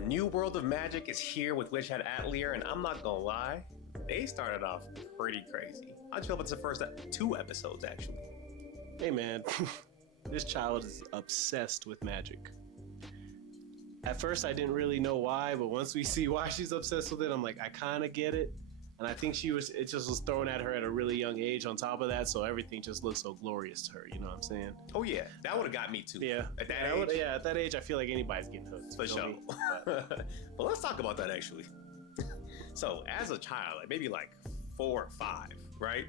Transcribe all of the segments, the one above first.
A new world of magic is here with Witch Hat Atelier, and I'm not gonna lie, they started off pretty crazy. How'd you feel about the first 2 episodes, actually? Hey man, this child is obsessed with magic. At first I didn't really know why, but once we see why she's obsessed with it, I'm like, I kind of get it. And I think it just was thrown at her at a really young age on top of that, so everything just looks so glorious to her, you know what I'm saying? Oh yeah, that would have got me too. Yeah. At that age? At that age, I feel like anybody's getting hooked. For sure. But let's talk about that actually. So as a child, like maybe like 4 or 5, right?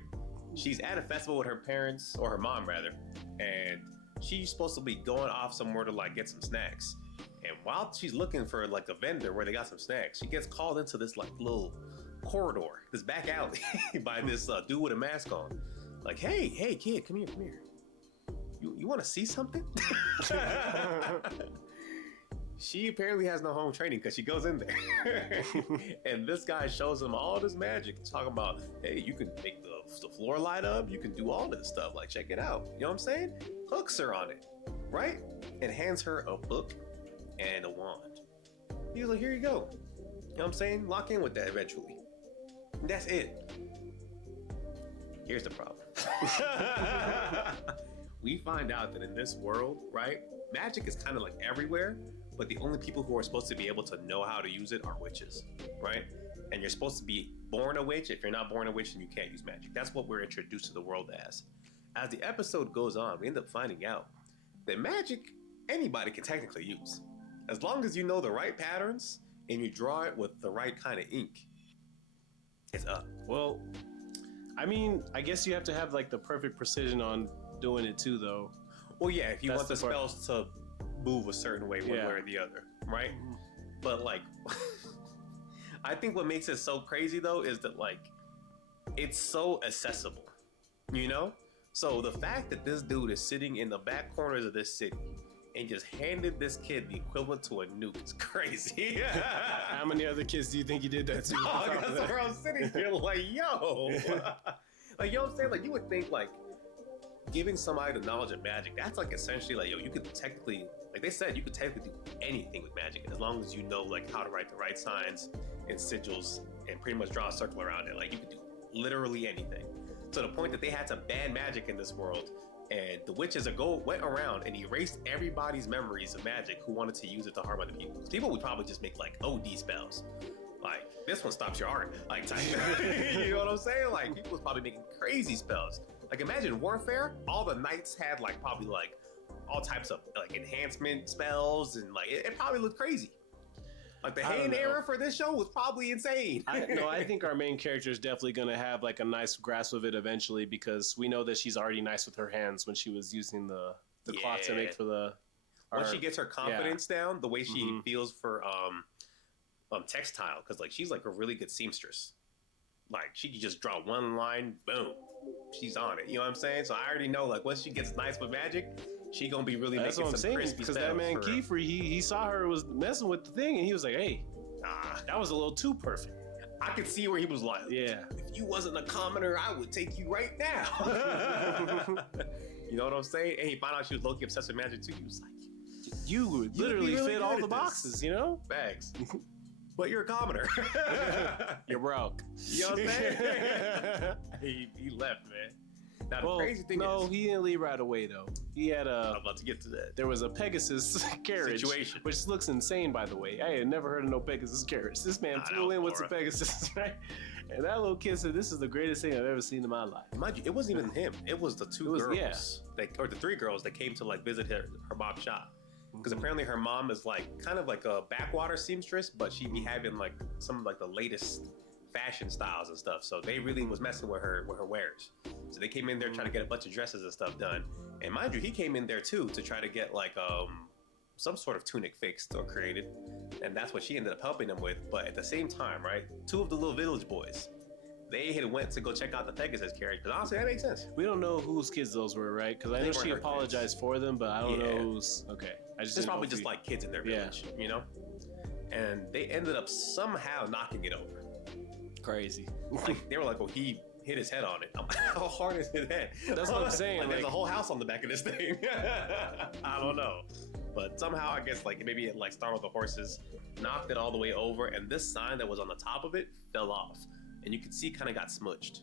She's at a festival with her parents, or her mom rather, and she's supposed to be going off somewhere to like get some snacks. And while she's looking for like a vendor where they got some snacks, she gets called into this like little corridor, this back alley by this dude with a mask on. Like, hey kid, come here. You want to see something? She apparently has no home training because she goes in there. And this guy shows him all this magic, talking about, hey, you can make the floor light up, you can do all this stuff, like check it out. You know what I'm saying? Hooks her on it, right? And hands her a book and a wand. He was like, here you go. You know what I'm saying? Lock in with that eventually. And that's it. Here's the problem. We find out that in this world, right, magic is kind of like everywhere, but the only people who are supposed to be able to know how to use it are witches, right? And you're supposed to be born a witch. If you're not born a witch, then you can't use magic. That's what we're introduced to the world as. As the episode goes on, we end up finding out that magic, anybody can technically use. As long as you know the right patterns and you draw it with the right kind of ink, it's up. Well, I mean, I guess you have to have like the perfect precision on doing it too, though. Well, yeah, if you want the spells to move a certain way, one way or the other, right? But like, I think what makes it so crazy though is that like, it's so accessible, you know? So the fact that this dude is sitting in the back corners of this city and just handed this kid the equivalent to a nuke is crazy. How many other kids do you think you did that to? That's where I'm sitting here like, yo. Like, you know what I'm saying? Like, you would think like, giving somebody the knowledge of magic, that's like essentially like, yo, you could technically, like they said, you could technically do anything with magic as long as you know like how to write the right signs and sigils and pretty much draw a circle around it. Like you could do literally anything. To the point that they had to ban magic in this world, and the witches went around and erased everybody's memories of magic who wanted to use it to harm other people. People would probably just make like OD spells. Like, this one stops your heart. Like, you know what I'm saying? Like, people was probably making crazy spells. Like, imagine warfare. All the knights had like probably like all types of like enhancement spells, and like it probably looked crazy. Like the Hain era for this show was probably insane. I think our main character is definitely going to have like a nice grasp of it eventually, because we know that she's already nice with her hands when she was using the cloth to make for the. Once she gets her confidence down, the way she feels for textile, because like she's like a really good seamstress. Like she can just draw one line, boom, she's on it. You know what I'm saying? So I already know like once she gets nice with magic, she gonna be really making some crispy because that man Kiefer, he saw her was messing with the thing, and he was like, hey, that was a little too perfect. I could see where he was like, yeah, if you wasn't a commoner, I would take you right now. You know what I'm saying? And he found out she was low-key obsessed with magic too. He was like, you would literally really fit all the boxes, you know? Bags. But you're a commoner. You're broke. You know what I'm saying? He left, man. Now, the crazy thing is... he didn't leave right away, though. He had I'm about to get to that. There was a Pegasus carriage. Situation. Which looks insane, by the way. I had never heard of no Pegasus carriage. This man flew in with some Pegasus, right? And that little kid said, this is the greatest thing I've ever seen in my life. Mind you, it wasn't even him. It was the 2 girls. Or the 3 girls that came to like visit her mom's shop. Because apparently her mom is like kind of like a backwater seamstress, but she be having like some of like the latest fashion styles and stuff. So they really was messing with her wares. So they came in there trying to get a bunch of dresses and stuff done. And mind you, he came in there too to try to get like some sort of tunic fixed or created. And that's what she ended up helping him with. But at the same time, right, 2 of the little village boys, they had went to go check out the Pegasus carriage. Because honestly, that makes sense. We don't know whose kids those were, right? Because I know she apologized for them, but I don't know who's... Okay. It's probably just like kids in their village, you know? And they ended up somehow knocking it over. Crazy. Like, they were like, oh, he hit his head on it. I'm like, how hard is his head? That's what I'm saying. Like, there's a whole house on the back of this thing. I don't know. But somehow, I guess, like, maybe it, like, startled the horses, knocked it all the way over, and this sign that was on the top of it fell off. And you could see it kind of got smudged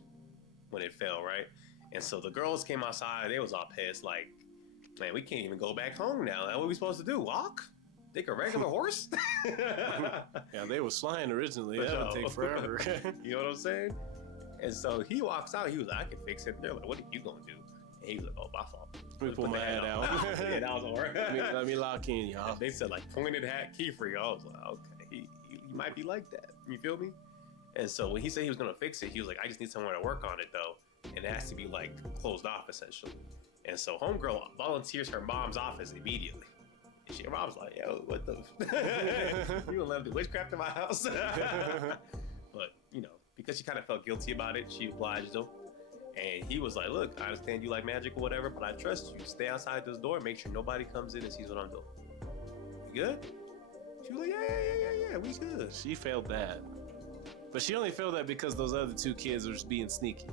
when it fell, right? And so the girls came outside, they was all pissed, like, man, we can't even go back home now. What are we supposed to do? Walk? Take a regular horse? Yeah, they was flying originally. That would take forever. You know what I'm saying? And so he walks out, he was like, I can fix it. They're like, what are you going to do? And he was like, oh, my fault. Let me pull my hat out. Yeah, that was hard. Let me lock in, y'all. They said, like, pointed hat, key free. I was like, okay, he might be like that. You feel me? And so when he said he was going to fix it, he was like, I just need somewhere to work on it, though. And it has to be, like, closed off, essentially. And so homegirl volunteers her mom's office immediately. And her mom's like, yo, what the... You gonna let me do witchcraft in my house? But, you know, because she kind of felt guilty about it, she obliged him. And he was like, look, I understand you like magic or whatever, but I trust you. Stay outside this door, make sure nobody comes in and sees what I'm doing. You good? She was like, yeah, we good. She failed that. But she only failed that because those other two kids were just being sneaky.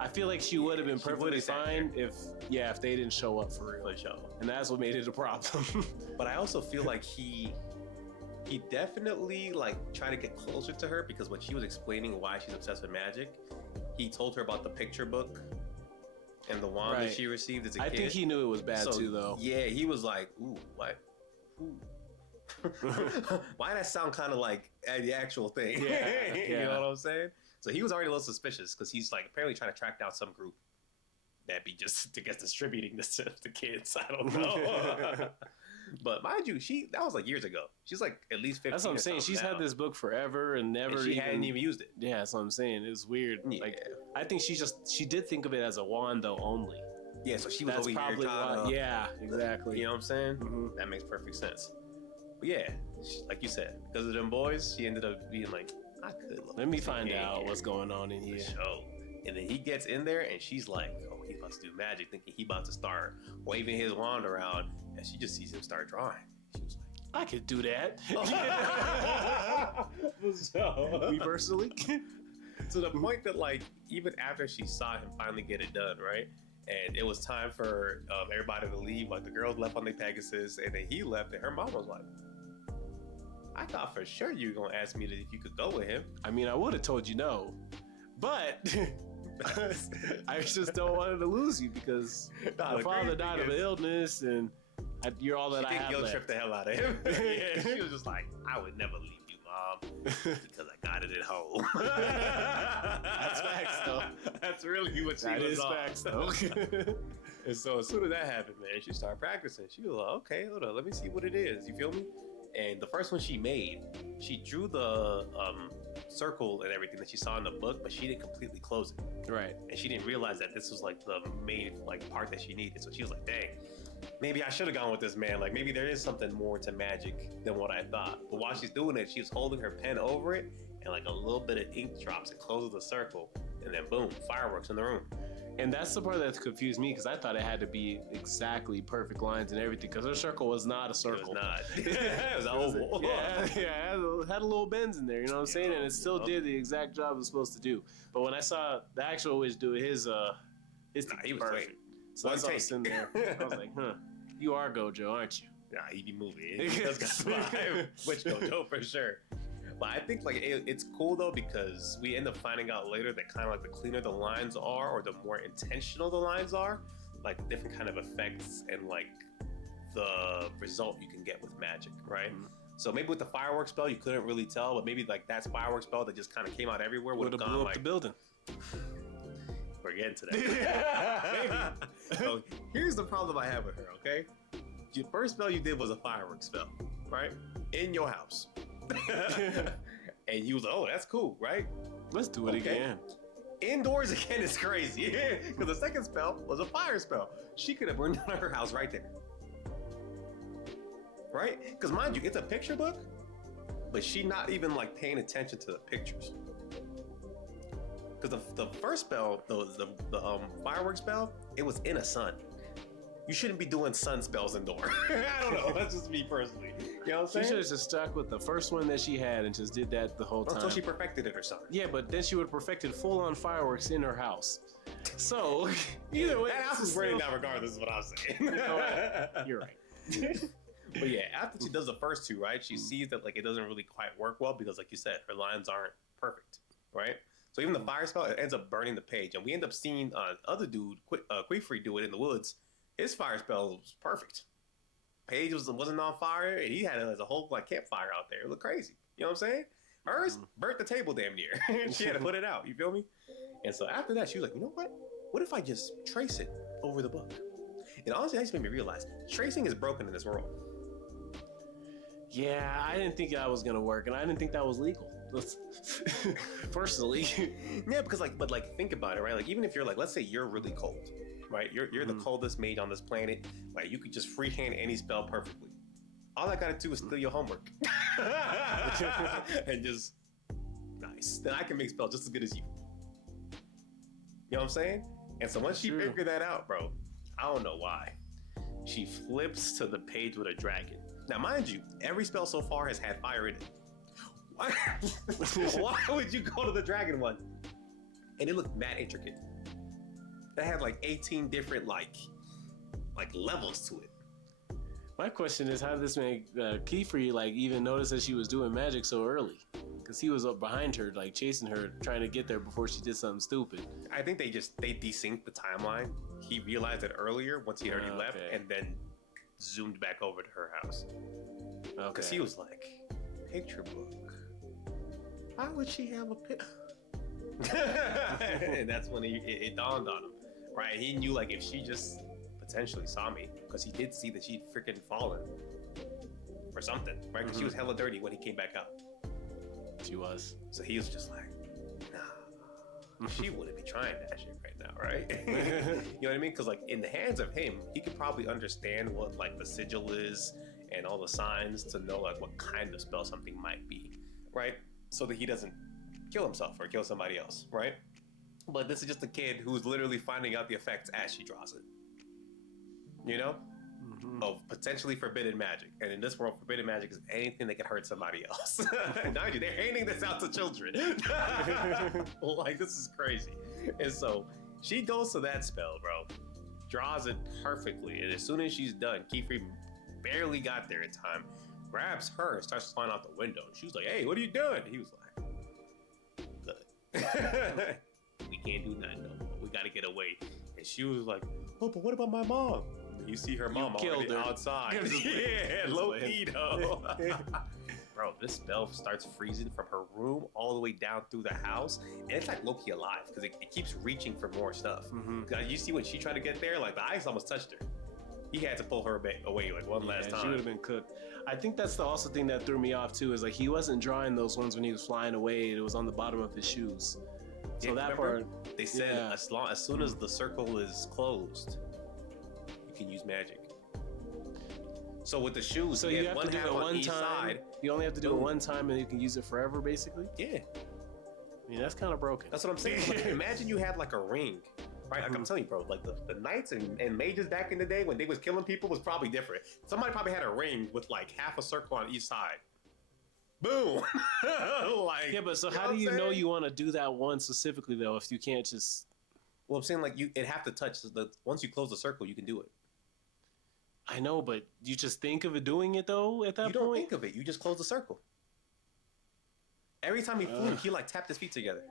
I feel like she would have been perfectly fine if they didn't show up for real. For sure. And that's what made it a problem. But I also feel like he definitely like tried to get closer to her, because when she was explaining why she's obsessed with magic, he told her about the picture book and the wand that she received as a kid. I think he knew it was bad too, though. Yeah, he was like, ooh, what? Ooh. Why that sound kind of like the actual thing? Yeah, You know what I'm saying? So he was already a little suspicious, because he's like apparently trying to track down some group that be just to get distributing this to the kids. I don't know. But mind you, that was like years ago. She's like at least 15. That's what I'm saying. She's had this book forever and never hadn't even used it. Yeah, that's what I'm saying. It was weird. Yeah. Like, I think she did think of it as a wand though only. Yeah, so she was That's over probably here trying to, yeah, exactly. You know what I'm saying? Mm-hmm. That makes perfect sense. But yeah, like you said, because of them boys, she ended up being like, I could let me find out what's going on in here. Show. And then he gets in there and she's like, oh, he about to do magic, thinking he about to start waving his wand around, and she just sees him start drawing. She was like, I could do that. Reversely. To the point that, like, even after she saw him finally get it done, right? And it was time for everybody to leave. Like, the girls left on their Pegasus, and then he left, and her mom was like, I thought for sure you were going to ask me if you could go with him. I mean, I would have told you no, but I just don't want to lose you, because my father died of an illness, and you're all that I have left. She tripped the hell out of him. Yeah, she was just like, I would never leave you, Mom, because I got it at home. That's facts, though. That's really what she that was is on. facts, though. And so as soon as that happened, man, she started practicing. She was like, okay, hold on, let me see what it is. You feel me? And the first one she made, she drew the circle and everything that she saw in the book, but she didn't completely close it. Right. And she didn't realize that this was like the main like part that she needed. So she was like, dang, maybe I should have gone with this man. Like, maybe there is something more to magic than what I thought. But while she's doing it, she's holding her pen over it, and like a little bit of ink drops and closes the circle, and then boom, fireworks in the room. And that's the part that confused me, because I thought it had to be exactly perfect lines and everything, because her circle was not a circle. It was not. It was oval. It had a little bends in there, you know what I'm saying? And it still did the exact job it was supposed to do. But when I saw the actual witch do it, his he was perfect. So that's all sitting there. I was like, you are Gojo, aren't you? Nah, he be moving. He does got the vibe. Witch Gojo for sure. But I think like it's cool though, because we end up finding out later that kind of like the cleaner the lines are, or the more intentional the lines are, like the different kind of effects and like the result you can get with magic, right? Mm-hmm. So maybe with the fireworks spell you couldn't really tell, but maybe like that fireworks spell that just kind of came out everywhere would have blew up like the building. We're getting to that. Maybe. So here's the problem I have with her. Okay, your first spell you did was a fireworks spell, right? In your house. And you was like, oh, that's cool, right? Let's do it again. Indoors again is crazy. Because the second spell was a fire spell. She could have burned down her house right there. Right? Because mind you, it's a picture book, but she not even like paying attention to the pictures. Because the first spell, the fireworks spell, it was in a sun. You shouldn't be doing sun spells indoor. I don't know. That's just me personally. You know what I'm saying? She should have just stuck with the first one that she had and just did that the whole time. Until she perfected it or something. Yeah, but then she would have perfected full-on fireworks in her house. So, either way, that house is burning down regardless of what I'm saying. You're right. But yeah, after she does the first two, right, she sees that like it doesn't really quite work well because, like you said, her lines aren't perfect, right? So even the fire spell, it ends up burning the page, and we end up seeing other dude, Queefrey, do it in the woods. His fire spell was perfect. Page wasn't on fire, and he had a whole like campfire out there. It looked crazy. You know what I'm saying? Hers burnt the table damn near. She had to put it out. You feel me? And so after that, she was like, you know what? What if I just trace it over the book? And honestly, that just made me realize tracing is broken in this world. Yeah, I didn't think that was gonna work, and I didn't think that was legal. Personally. Yeah, because but think about it, right? Like even if you're like, let's say you're really cold, right? You're the coldest mage on this planet. Like you could just freehand any spell perfectly. All I gotta do is steal your homework. And just nice. Then I can make spells just as good as you. You know what I'm saying? And so once she figured that out, bro, I don't know why, she flips to the page with a dragon. Now, mind you, every spell so far has had fire in it. Why would you go to the dragon one? And it looked mad intricate. That had like 18 different like levels to it. My question is, how did this make Queefrey like even notice that she was doing magic so early? Because he was up behind her, like chasing her, trying to get there before she did something stupid. I think they desynced the timeline. He realized it earlier once he already left, and then zoomed back over to her house. Because he was like, picture book. Why would she have a picture? And that's when it dawned on him, right? He knew like if she just potentially saw me, because he did see that she'd freaking fallen or something, right? Because she was hella dirty when he came back out. She was. So he was just like, nah, she wouldn't be trying that shit right now, right? You know what I mean? Because like in the hands of him, he could probably understand what like the sigil is and all the signs to know like what kind of spell something might be, right? So that he doesn't kill himself or kill somebody else, right? But this is just a kid who's literally finding out the effects as she draws it. You know? Of potentially forbidden magic. And in this world, forbidden magic is anything that can hurt somebody else. Mind you, they're handing this out to children. Like, this is crazy. And so she goes to that spell, bro. Draws it perfectly. And as soon as she's done, Queefrey barely got there in time. Grabs her and starts flying out the window. She was like, hey, what are you doing? He was like, good. We can't do nothing no more. We gotta get away. And she was like, oh, but what about my mom? You see her mom already outside. Yeah, low key though. Bro, this spell starts freezing from her room all the way down through the house. And it's like low-key alive because it keeps reaching for more stuff. You see when she tried to get there, like the ice almost touched her. He had to pull her away like one last time. She would have been cooked. I think that's the also thing that threw me off too, is like he wasn't drawing those ones when he was flying away. It was on the bottom of his shoes. So that part, they said as soon as the circle is closed, you can use magic. So with the shoes, so you have to do it one time. You only have to do it one time, and you can use it forever, basically. Yeah. I mean, that's kind of broken. That's what I'm saying. Like, imagine you had like a ring, right? Like I'm telling you, bro. Like the knights and mages back in the day when they was killing people was probably different. Somebody probably had a ring with like half a circle on each side. Boom. Like, yeah, but so how do you know you want to do that one specifically though if you can't just? Well, I'm saying like it have to touch once you close the circle, you can do it. I know, but you just think of it doing it though at that point? You don't think of it. You just close the circle. Every time he flew, he like tapped his feet together.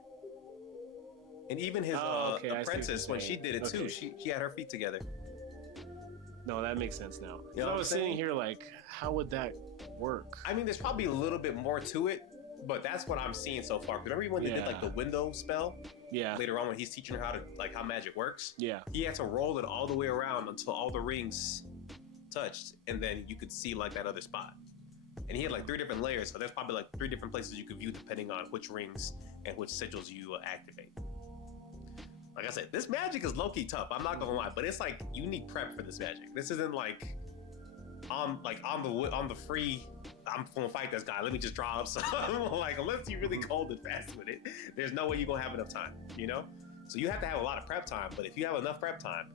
And even his apprentice, when she did it too, she had her feet together. No, that makes sense now. You know I was sitting here like, how would that work? I mean, there's probably a little bit more to it, but that's what I'm seeing so far. Remember when they did like the window spell? Yeah. Later on when he's teaching her how magic works? Yeah. He had to roll it all the way around until all the rings touched, and then you could see like that other spot. And he had like 3 different layers, so there's probably like 3 different places you could view depending on which rings and which sigils you activate. Like I said, this magic is low-key tough. I'm not gonna lie, but it's like you need prep for this magic. This isn't like on the free. I'm gonna fight this guy. Let me just draw up some. Like unless you're really cold and fast with it, there's no way you're gonna have enough time. You know, so you have to have a lot of prep time. But if you have enough prep time,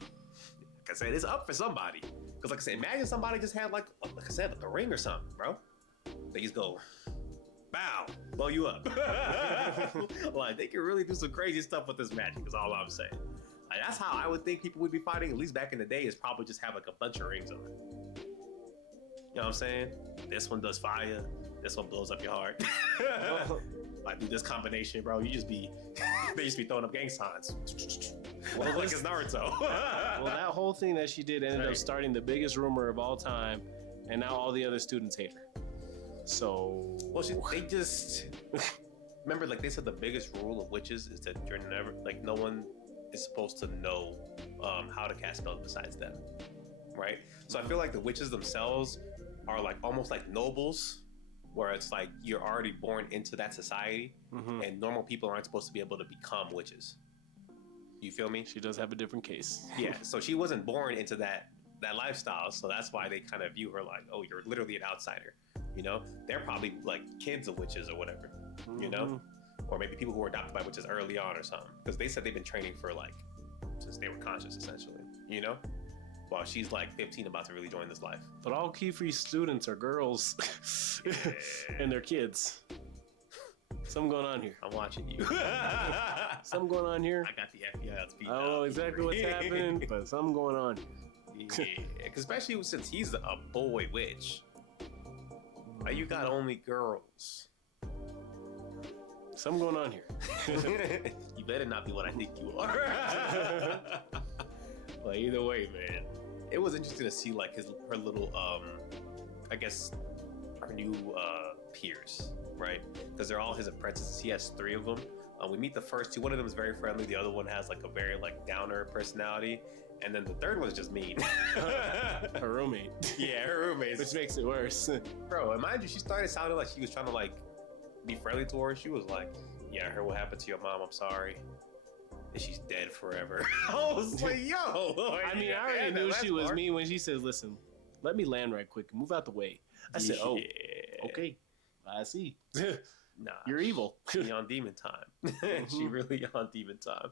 like I said, it's up for somebody. Because like I said, imagine somebody just had like I said, like a ring or something, bro. They just go, bow, blow you up. Like they can really do some crazy stuff with this magic. Is all I'm saying. Like, that's how I would think people would be fighting. At least back in the day, is probably just have like a bunch of rings on it. know what I'm saying? This one does fire. This one blows up your heart. Like, do this combination, bro. You just be, they just be throwing up gang signs. Well, like it's Naruto. Well, that whole thing that she did ended up starting the biggest rumor of all time, and now all the other students hate her. So, well, they just remember, like they said, the biggest rule of witches is that you're never, like, no one is supposed to know how to cast spells besides them, right? So I feel like the witches themselves are like almost like nobles, where it's like you're already born into that society, and normal people aren't supposed to be able to become witches. You feel me? She does have a different case. Yeah, so she wasn't born into that lifestyle, so that's why they kind of view her like, oh, you're literally an outsider. You know, they're probably like kids of witches or whatever, you know, or maybe people who were adopted by witches early on or something, because they said they've been training for like since they were conscious, essentially, you know, while she's like 15 about to really join this life. But all Keyfree students are girls and they're kids. Something going on here. I'm watching you. Something going on here. I got the FBI on speed. I don't know exactly what's happening, but something going on here. Yeah, especially since he's a boy witch. Like, you got only girls. Something going on here. You better not be what I think you are. Well, either way, man, it was interesting to see like her little I guess her new peers, right? Because they're all his apprentices. He has 3 of them. We meet the first 2. One of them is very friendly. The other one has like a very like downer personality. And then the third one's just mean. Her roommate. Yeah, her roommate. Which makes it worse. Bro, and mind you, she started sounding like she was trying to like be friendly to her. She was like, yeah, I heard what happened to your mom. I'm sorry. And she's dead forever. I was like, yo. I mean, I already knew she was mean when she says, listen, let me land right quick. Move out the way. I said, oh, okay. I see. Nah. You're evil. She on demon time. She really on demon time.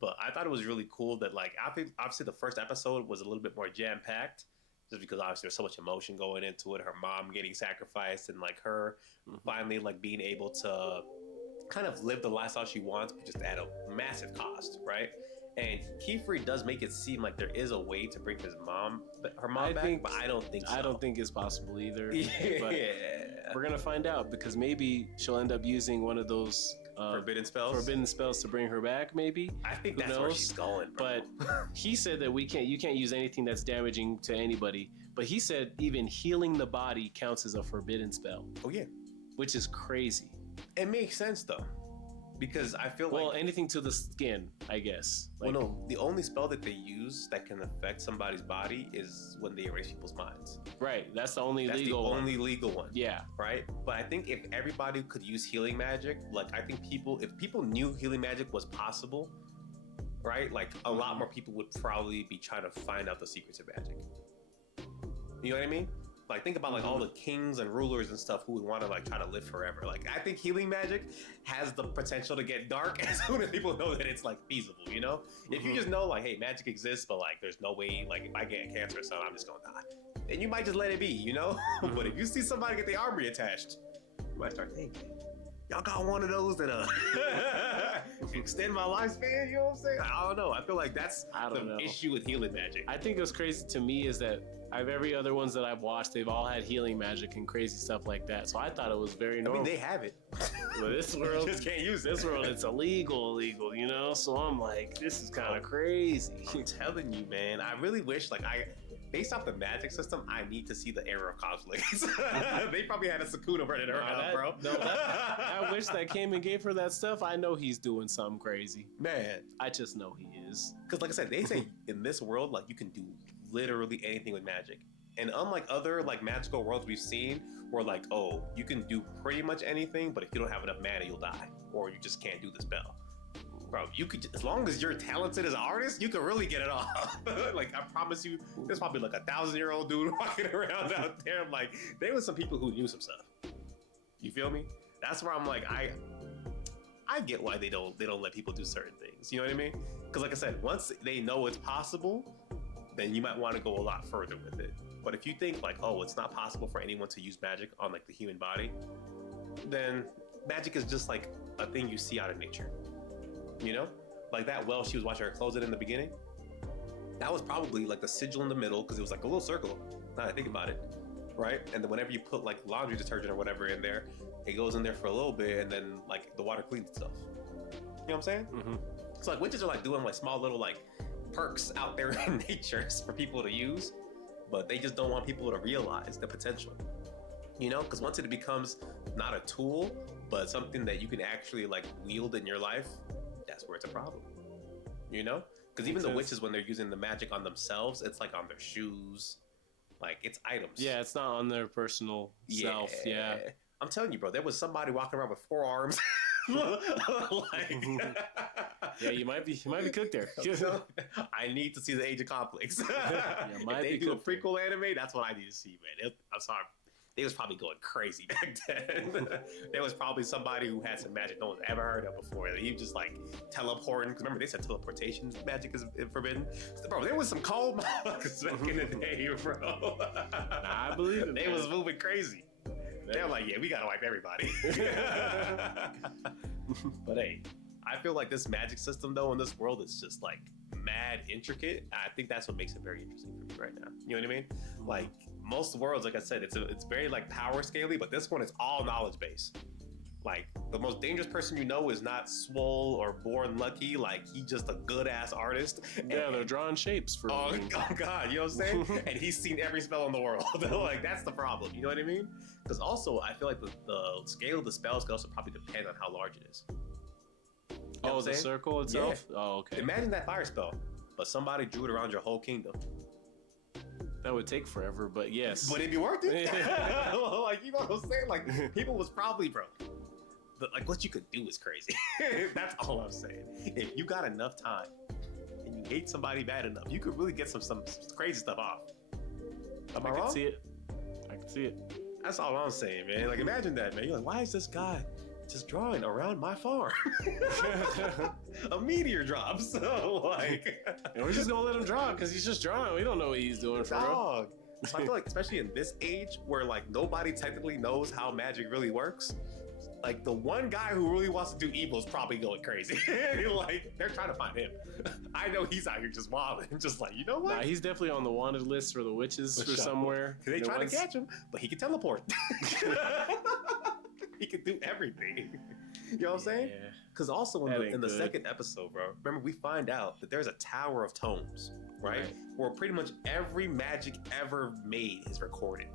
But I thought it was really cool that, like, obviously the first episode was a little bit more jam-packed, just because obviously there's so much emotion going into it. Her mom getting sacrificed and, like, her finally, like, being able to kind of live the lifestyle she wants, but just at a massive cost, right? And Keyfree does make it seem like there is a way to bring her mom back, but I don't think so. I don't think it's possible either. Yeah. But we're going to find out, because maybe she'll end up using one of those forbidden spells to bring her back, maybe. I think that's where she's going, bro. But he said that you can't use anything that's damaging to anybody. But he said even healing the body counts as a forbidden spell. Oh yeah, which is crazy. It makes sense though, because I feel like anything to the skin, I guess. Like, well, no, the only spell that they use that can affect somebody's body is when they erase people's minds. Right, that's the only legal one. Yeah, right. But I think if everybody could use healing magic, like I think if people knew healing magic was possible, right? Like a lot more people would probably be trying to find out the secrets of magic. You know what I mean? Like think about like all the kings and rulers and stuff who would want to like try to live forever. Like I think healing magic has the potential to get dark as soon as people know that it's like feasible, you know? If you just know like, hey, magic exists, but like there's no way, like if I get cancer or something, I'm just gonna die. Then you might just let it be, you know? But if you see somebody get the armory attached, you might start thinking, y'all got one of those that extend my lifespan, you know what I'm saying? I don't know. I feel like that's the issue with healing magic. I think what's crazy to me is that every other ones that I've watched, they've all had healing magic and crazy stuff like that. So I thought it was very normal. I mean, they have it. But this world, you just can't use it. This world, it's illegal, you know? So I'm like, this is kind of crazy. I'm telling you, man. I really wish, based off the magic system, I need to see the era of conflicts. They probably had a Sukuna running around, bro. I wish that came and gave her that stuff. I know he's doing something crazy. Man. I just know he is. Because like I said, they say in this world, like you can do literally anything with magic. And unlike other like magical worlds we've seen, where like, oh, you can do pretty much anything, but if you don't have enough mana, you'll die. Or you just can't do the spell. Bro, you could, as long as you're talented as an artist, you can really get it off. Like, I promise you, there's probably like 1,000-year-old dude walking around out there. Like, there was some people who knew some stuff. You feel me? That's where I'm like, I get why they don't let people do certain things. You know what I mean? Because like I said, once they know it's possible, then you might want to go a lot further with it. But if you think like, oh, it's not possible for anyone to use magic on like the human body, then magic is just like a thing you see out of nature. You know, like that well she was watching her close it in the beginning. That was probably like the sigil in the middle because it was like a little circle. Now that I think about it, right? And then whenever you put like laundry detergent or whatever in there, it goes in there for a little bit, and then like the water cleans itself. You know what I'm saying? Mm-hmm. So like witches are like doing like small little like perks out there in nature for people to use, but they just don't want people to realize the potential. You know, because once it becomes not a tool, but something that you can actually like wield in your life, that's where it's a problem. You know, because even the witches, when they're using the magic on themselves, it's like on their shoes, like it's items. Yeah, it's not on their personal self. Yeah. I'm telling you, bro, there was somebody walking around with 4 arms. Like, yeah, you might be cooked there. I need to see the Age of Conflicts. Yeah, if they do a prequel anime, that's what I need to see, man. I'm sorry. They was probably going crazy back then. There was probably somebody who had some magic no one's ever heard of before. He just like teleporting. Because remember, they said teleportation magic is forbidden. Bro, there was some cold mugs back in the day, bro. I believe it. They was moving crazy. They were like, yeah, we gotta wipe everybody. But hey, I feel like this magic system though in this world is just like mad intricate. I think that's what makes it very interesting for me right now. You know what I mean? Like most worlds, like I said, it's very like power scaly, but this one is all knowledge based. Like the most dangerous person you know is not swole or born lucky. Like he's just a good ass artist. Yeah, they're drawing shapes for. Oh God, you know what I'm saying? And he's seen every spell in the world. Like that's the problem. You know what I mean? Because also I feel like the scale of the spells could also probably depend on how large it is. You know the circle itself? Yeah. Oh, okay. Imagine that fire spell, but somebody drew it around your whole kingdom. That would take forever, but yes. Would it be worth it? Like, you know what I'm saying? Like, people was probably broke. But, like, what you could do is crazy. That's all I'm saying. If you got enough time and you hate somebody bad enough, you could really get some crazy stuff off. Am I wrong? I can see it. I can see it. That's all I'm saying, man. Like, imagine that, man. You're like, why is this guy just drawing around my farm? A meteor drops. So, like, and we're just gonna let him draw because he's just drawing. We don't know what he's doing for real. So I feel like, especially in this age where like nobody technically knows how magic really works, like the one guy who really wants to do evil is probably going crazy. Like they're trying to find him. I know he's out here just wilding, just like, you know what? Nah, he's definitely on the wanted list for the witches for somewhere. They trying to catch him, but he can teleport. He can do everything. You know what I'm saying? Because also in the second episode, bro, remember we find out that there's a tower of tomes, right? Where pretty much every magic ever made is recorded.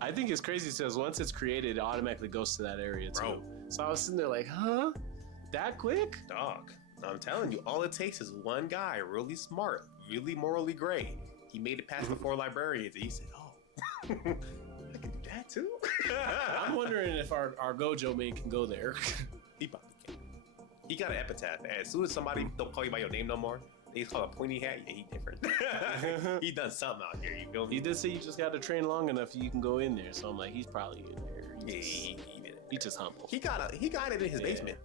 I think it's crazy because once it's created, it automatically goes to that area too. Bro. So I was sitting there like, huh? That quick? Dog. I'm telling you, all it takes is one guy, really smart, really morally gray. He made it past the 4 librarians, and he said, oh, I can do that too? I'm wondering if our Gojo man can go there. He probably can. He got an epitaph. As soon as somebody don't call you by your name no more, they call a pointy hat, yeah, he different. He done something out here, you feel me? He did say you just got to train long enough you can go in there. So I'm like, he's probably in there. He did it. He's just humble. He got it in his basement.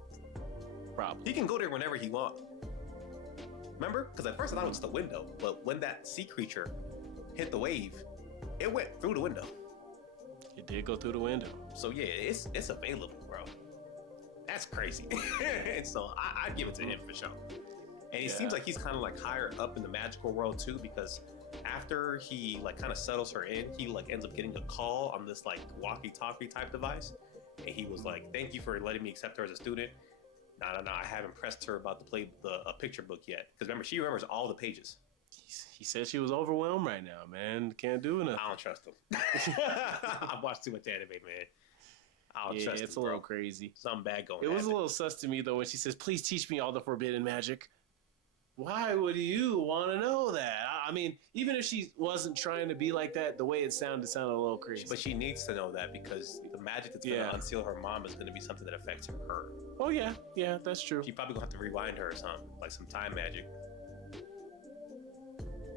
Probably. He can go there whenever he wants. Remember? Because at first I thought it was just a window, but when that sea creature hit the wave, it went through the window. It did go through the window. So yeah, it's available, bro. That's crazy. And so I'd give it to him for sure. And he seems like he's kind of like higher up in the magical world too, because after he like kind of settles her in, he like ends up getting a call on this like walkie-talkie type device, and he was like, "Thank you for letting me accept her as a student." No, I haven't pressed her about to play a picture book yet, because remember, she remembers all the pages. He said she was overwhelmed right now, man. Can't do enough. I don't trust him. I've watched too much anime, man. I don't trust him. It's a little crazy. Something bad going on. It was a little sus to me though when she says, "Please teach me all the forbidden magic." Why would you want to know that? I mean, even if she wasn't trying to be like that, the way it sounded a little crazy. But she needs to know that because the magic that's going to unseal her mom is going to be something that affects her. Oh, yeah, that's true. She probably going to have to rewind her or something, like some time magic.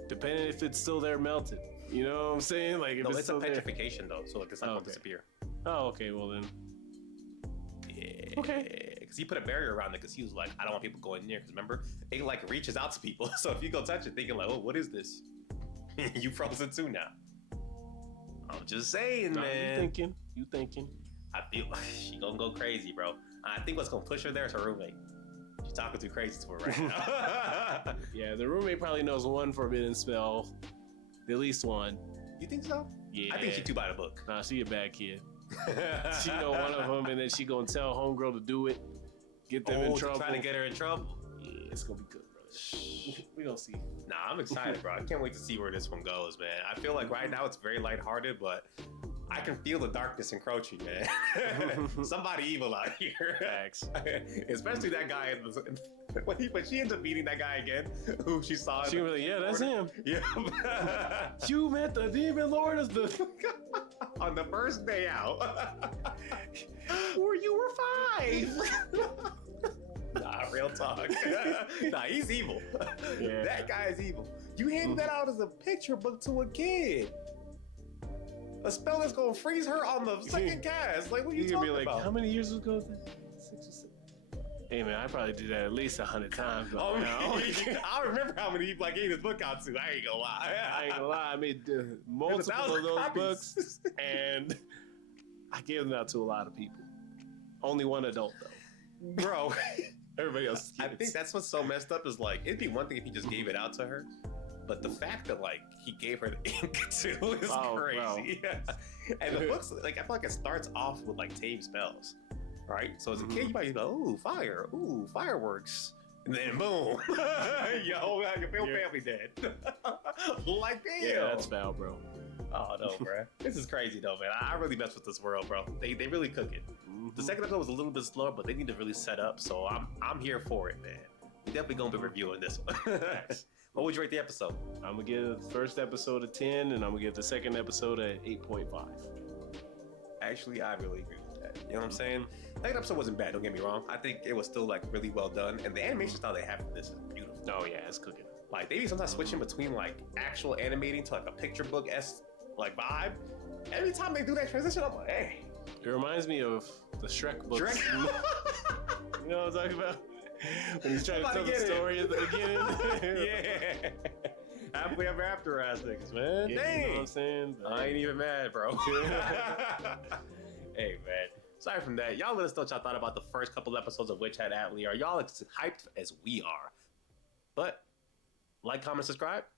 Depending if it's still there melted. You know what I'm saying? Like, if no, it's a petrification, though, so like it's not going to disappear. Oh, okay, well then. Yeah. Okay. Because he put a barrier around it because he was like, I don't want people going near. Because remember, it like reaches out to people. So if you go touch it, thinking like, oh, what is this? You frozen too now. I'm just saying, man. You thinking. I feel she gonna go crazy, bro. I think what's gonna push her there is her roommate. She's talking too crazy to her right now. Yeah, the roommate probably knows one forbidden spell. At least one. You think so? Yeah. I think she too by the book. Nah, she a bad kid. She know one of them, and then she gonna tell homegirl to do it, get them in trouble. Trying to get her in trouble. Yeah, it's gonna be good, bro. We gonna see. Nah, I'm excited, bro. I can't wait to see where this one goes, man. I feel like right now it's very lighthearted, but I can feel the darkness encroaching, man. Somebody evil out here. Facts. Especially that guy. When she ends up meeting that guy again, who she saw. She was like, yeah, that's him. Yeah. You met the demon lord as the on the first day out. Where you were 5. Nah, real talk. Nah, he's evil. Yeah. That guy is evil. You handed that out as a picture book to a kid. A spell that's gonna freeze her on the second cast. Like, what are you talking be like, about? how many years ago was that? 6 or 7. Hey man, I probably did that at least 100 times. Oh, I remember how many people I gave this book out to. I ain't gonna lie. I ain't gonna lie. I made multiple of those books, and I gave them out to a lot of people. Only one adult though, bro. Everybody else. I think that's what's so messed up is like it'd be one thing if he just gave it out to her, but the fact that like he gave her the ink too is crazy. And the books, like I feel like it starts off with like tame spells. Right? So as a kid, you might go, ooh, fire, ooh, fireworks. And then boom. Your whole family dead. Like, damn. Yeah, that's foul, bro. Oh, no, bro. This is crazy, though, man. I really mess with this world, bro. They really cook it. The second episode was a little bit slower, but they need to really set up. So I'm here for it, man. We're definitely going to be reviewing this one. What would you rate the episode? I'm going to give the first episode a 10, and I'm going to give the second episode a 8.5. Actually, I really agree with that. You know what I'm saying? Second episode wasn't bad, don't get me wrong. I think it was still like really well done. And the animation style they have for this is beautiful. Oh yeah, it's cooking. Like they be sometimes switching between like actual animating to like a picture book-esque like vibe. Every time they do that transition, I'm like, hey. It reminds me of the Shrek books. Shrek? You know what I'm talking about? When he's trying to tell the story at the beginning. Yeah. Happily ever after ass niggas, man. Yeah, dang. You know what I'm saying? I ain't even mad, bro. Hey, man. Aside from that, y'all let us know what y'all thought about the first couple episodes of Witch Hat Atelier. Are y'all as hyped as we are? But like, comment, subscribe,